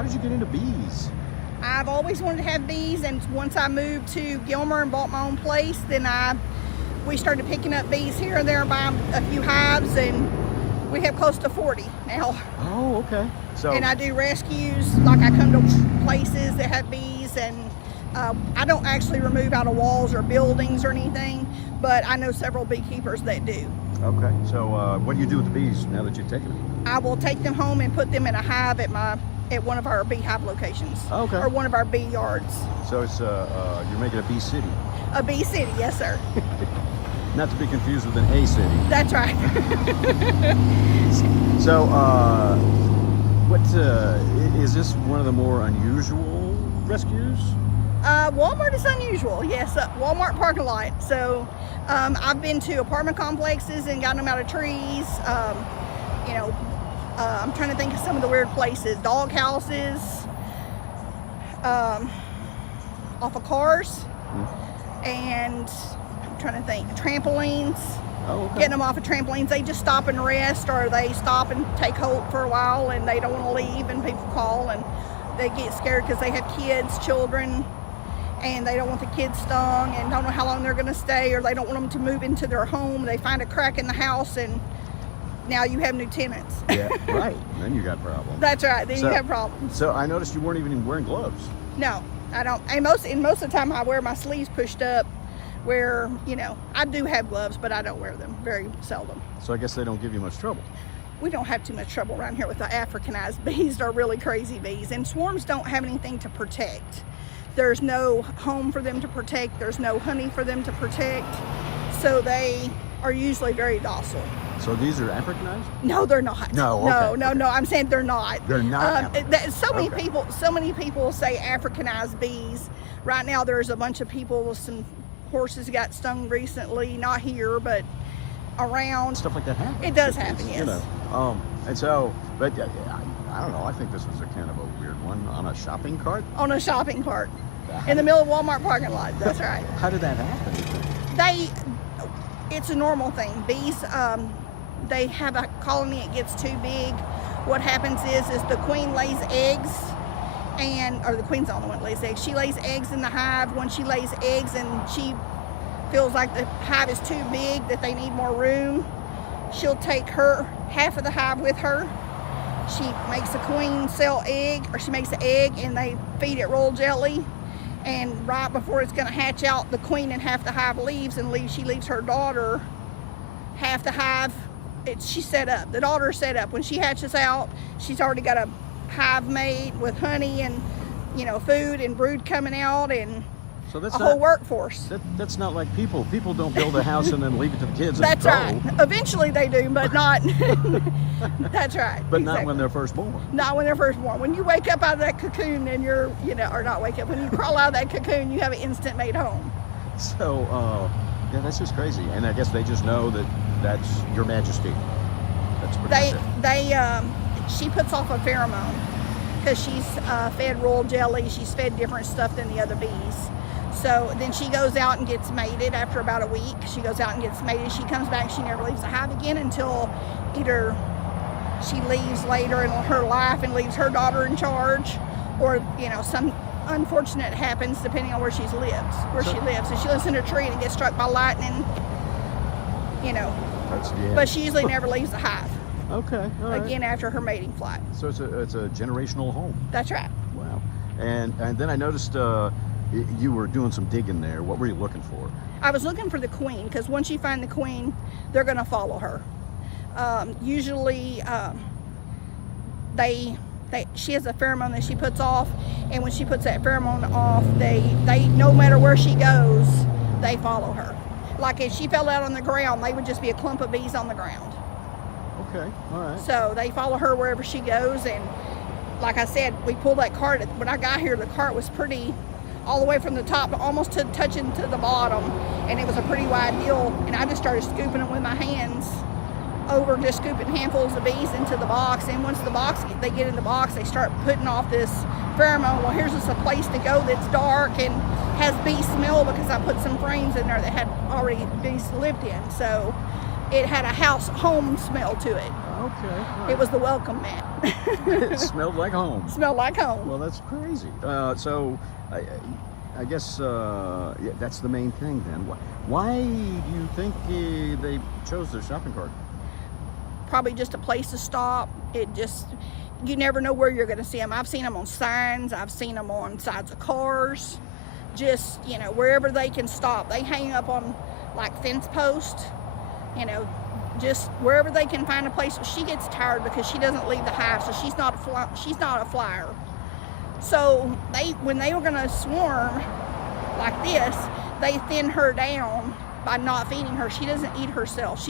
how did you get into bees? I've always wanted to have bees, and once I moved to Gilmer and bought my own place, then we started picking up bees here and there, buying a few hives, and we have close to 40 now. Oh, okay. So, and I do rescues, like I come to places that have bees, and I don't actually remove out of walls or buildings or anything, but I know several beekeepers that do. okay. So what do you do with the bees now that you've taken them? I will take them home and put them in a hive at one of our beehive locations. Okay. Or one of our bee yards. So it's you're making a bee city. A bee city, yes sir. Not to be confused with an A city. That's right. So what is this one of the more unusual rescues? Walmart is unusual, yes. Walmart parking lot. So I've been to apartment complexes and gotten them out of trees. I'm trying to think of some of the weird places. Dog houses, off of cars, and I'm trying to think, trampolines. Oh, okay. Getting them off of trampolines. They just stop and rest, or they stop and take hold for a while, and they don't want to leave, and people call, and they get scared because they have kids, children, and they don't want the kids stung and don't know how long they're going to stay, or they don't want them to move into their home. They find a crack in the house, and now you have new tenants. Yeah, right. Then you got problems. That's right. Then you have problems. So I noticed you weren't even wearing gloves. No, I don't. And most of the time I wear my sleeves pushed up, where, I do have gloves, but I don't wear them very seldom. So I guess they don't give you much trouble. We don't have too much trouble around here with the Africanized bees. They're really crazy bees, and swarms don't have anything to protect. There's no home for them to protect. There's no honey for them to protect. So they are usually very docile. So these are Africanized? No, they're not. No, okay. No. I'm saying they're not. They're not. So many people say Africanized bees. Right now, there's a bunch of people with some horses got stung recently. Not here, but around. Stuff like that happens. It does happen, yes. And so, but I don't know. I think this was a kind of a weird one on a shopping cart. On a shopping cart, in the middle of Walmart parking lot. That's right. How did that happen? It's a normal thing. Bees, they have a colony. It gets too big. What happens is the queen lays eggs, or the queen's the only one that lays eggs. She lays eggs in the hive. When she lays eggs and she feels like the hive is too big, that they need more room, she'll take half of the hive with her. She makes a queen cell egg, or she makes an egg, and they feed it royal jelly. And right before it's going to hatch out, the queen and half the hive leaves, she leaves her daughter half the hive. She's set up. The daughter's set up. When she hatches out, she's already got a hive made with honey and food and brood coming out, and so that's whole workforce. That's not like people. People don't build a house and then leave it to the kids. That's right. Eventually they do, but not. That's right. But not when they're first born. Not when they're first born. When you wake up out of that cocoon, and you're, or not wake up, when you crawl out of that cocoon, you have an instant made home. So, yeah, that's just crazy. And I guess they just know that that's Your Majesty. That's pretty much it. She puts off a pheromone because she's fed royal jelly. She's fed different stuff than the other bees. So then she goes out and gets mated after about a week. She goes out and gets mated. She comes back. She never leaves the hive again until either she leaves later in her life and leaves her daughter in charge, or some unfortunate happens depending on where she lives. If she lives in a tree and gets struck by lightning, But she usually never leaves the hive. Okay. All right. Again, after her mating flight. So it's a generational home. That's right. Wow. And then I noticed you were doing some digging there. What were you looking for? I was looking for the queen, because once you find the queen, they're going to follow her. Usually, she has a pheromone that she puts off, and when she puts that pheromone off, they no matter where she goes, they follow her. Like if she fell out on the ground, they would just be a clump of bees on the ground. Okay, all right. So they follow her wherever she goes, and like I said, we pulled that cart. When I got here, the cart was pretty, all the way from the top almost to touching to the bottom, and it was a pretty wide hill, and I just started scooping them with my hands over, just scooping handfuls of bees into the box. And once they get in the box, they start putting off this pheromone. Well, here's just a place to go that's dark and has bee smell, because I put some frames in there that had already bees lived in, so it had a home smell to it. Okay. All right. It was the welcome mat. It smelled like home. Smelled like home. Well, that's crazy. So I guess yeah, that's the main thing then. Why do you think they chose their shopping cart? Probably just a place to stop. You never know where you're going to see them. I've seen them on signs. I've seen them on sides of cars. Just, wherever they can stop. They hang up on like fence posts, just wherever they can find a place. She gets tired because she doesn't leave the hive, so she's not a flyer. So when they were going to swarm like this, they thin her down by not feeding her. She doesn't eat herself.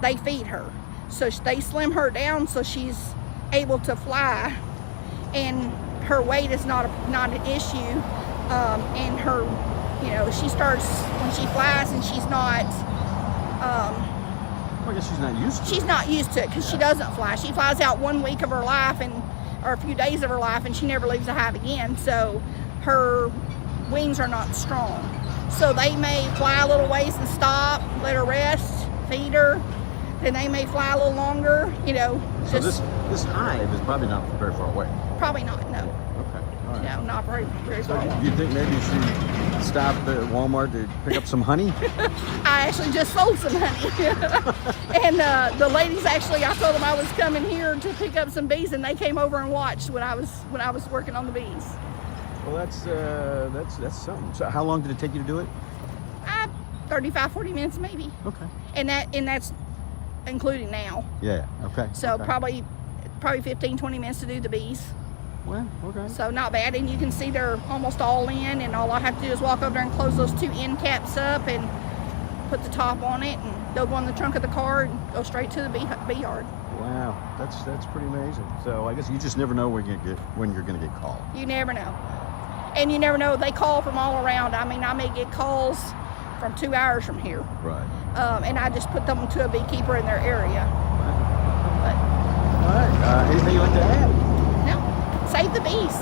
They feed her. So they slim her down so she's able to fly, and her weight is not an issue. And her, she starts when she flies, and she's not. Well, I guess she's not used to it. She's not used to it because she doesn't fly. She flies out 1 week of her life or a few days of her life, and she never leaves the hive again. So her wings are not strong. So they may fly a little ways and stop, let her rest, feed her. Then they may fly a little longer, So this hive is probably not very far away. Probably not, no. Okay, all right. No, not very So far away. do you think maybe she stopped at Walmart to pick up some honey? I actually just sold some honey. And the ladies I told them I was coming here to pick up some bees, and they came over and watched when I was working on the bees. Well, that's something. So how long did it take you to do it? 35, 40 minutes maybe. Okay. And that's including now. Yeah, okay. So okay. probably 15, 20 minutes to do the bees. Well, okay. So not bad, and you can see they're almost all in, and all I have to do is walk over there and close those 2 end caps up and put the top on it, and they'll go in the trunk of the car and go straight to the bee yard. Wow, that's pretty amazing. So I guess you just never know when you're going to get called. You never know. And you never know, they call from all around. I mean, I may get calls from 2 hours from here. Right. And I just put them to a beekeeper in their area. But, all right. Anything you'd like to add? no, save the bees.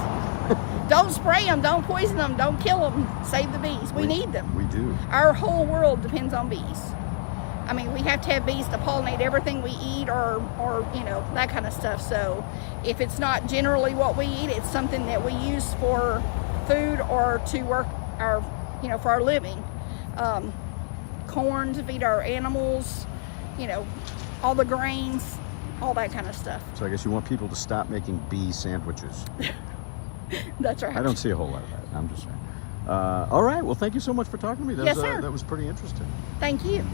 Don't spray them, don't poison them, don't kill them. Save the bees. We need them. We do. Our whole world depends on bees. I mean, we have to have bees to pollinate everything we eat or that kind of stuff. So if it's not generally what we eat, it's something that we use for food or to work for our living. Corn to feed our animals, all the grains, all that kind of stuff. So I guess you want people to stop making bee sandwiches. That's right. I don't see a whole lot of that. I'm just saying. All right. Well, thank you so much for talking to me. Yes, sir. That was pretty interesting. Thank you.